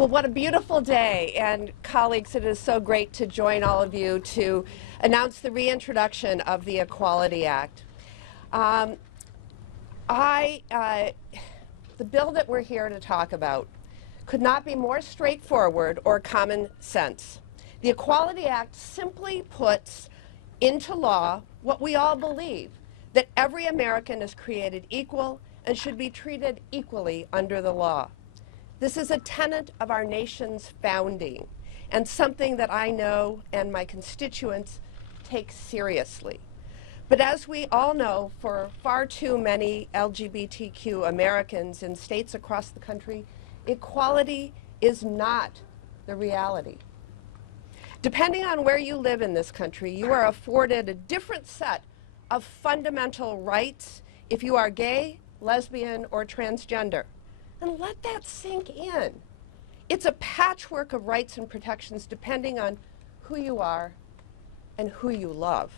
Well, what a beautiful day, and colleagues, it is so great to join all of you to announce the reintroduction of the Equality Act. The bill that we're here to talk about could not be more straightforward or common sense. The Equality Act simply puts into law what we all believe, that every American is created equal and should be treated equally under the law. This is a tenet of our nation's founding and something that I know and my constituents take seriously. But as we all know, for far too many LGBTQ Americans in states across the country, equality is not the reality. Depending on where you live in this country, you are afforded a different set of fundamental rights if you are gay, lesbian, or transgender. And let that sink in. It's a patchwork of rights and protections depending on who you are and who you love.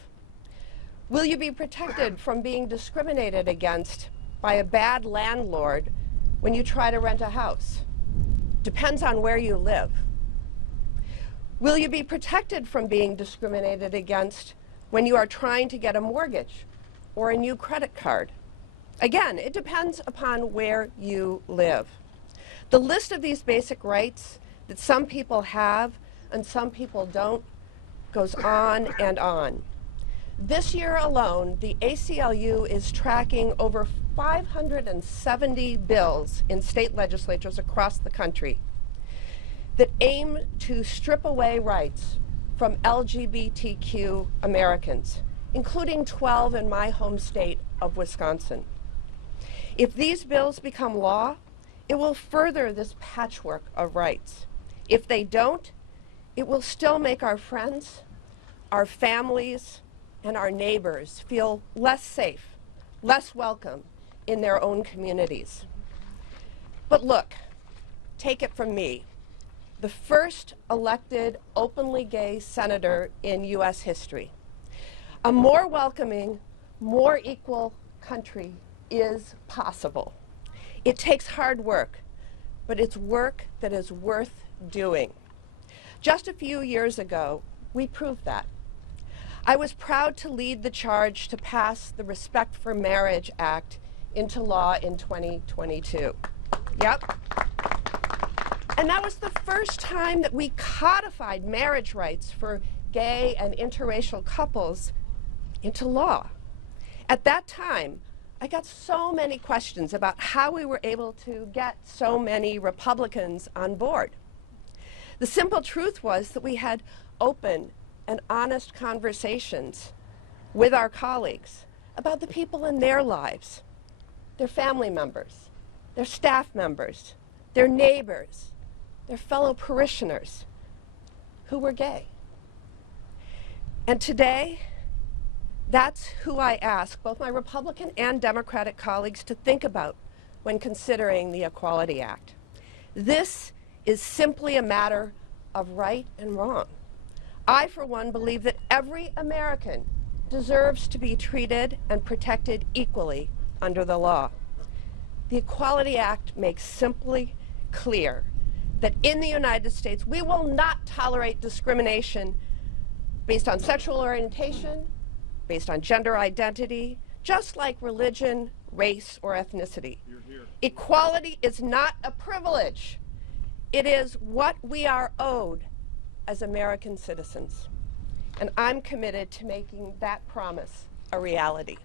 Will you be protected from being discriminated against by a bad landlord when you try to rent a house? Depends on where you live. Will you be protected from being discriminated against when you are trying to get a mortgage or a new credit card? Again, it depends upon where you live. The list of these basic rights that some people have and some people don't goes on and on. This year alone, the ACLU is tracking over 570 bills in state legislatures across the country that aim to strip away rights from LGBTQ Americans, including 12 in my home state of Wisconsin. If these bills become law, it will further this patchwork of rights. If they don't, it will still make our friends, our families, and our neighbors feel less safe, less welcome in their own communities. But look, take it from me, the first elected openly gay senator in U.S. history. A more welcoming, more equal country is possible. It takes hard work, but it's work that is worth doing. Just a few years ago, we proved that. I was proud to lead the charge to pass the Respect for Marriage Act into law in 2022. Yep. And that was the first time that we codified marriage rights for gay and interracial couples into law. At that time, I got so many questions about how we were able to get so many Republicans on board. The simple truth was that we had open and honest conversations with our colleagues about the people in their lives, their family members, their staff members, their neighbors, their fellow parishioners who were gay. And today, that's who I ask both my Republican and Democratic colleagues to think about when considering the Equality Act. This is simply a matter of right and wrong. I, for one, believe that every American deserves to be treated and protected equally under the law. The Equality Act makes simply clear that in the United States, we will not tolerate discrimination based on sexual orientation, based on gender identity, just like religion, race, or ethnicity. Equality is not a privilege. It is what we are owed as American citizens. And I'm committed to making that promise a reality.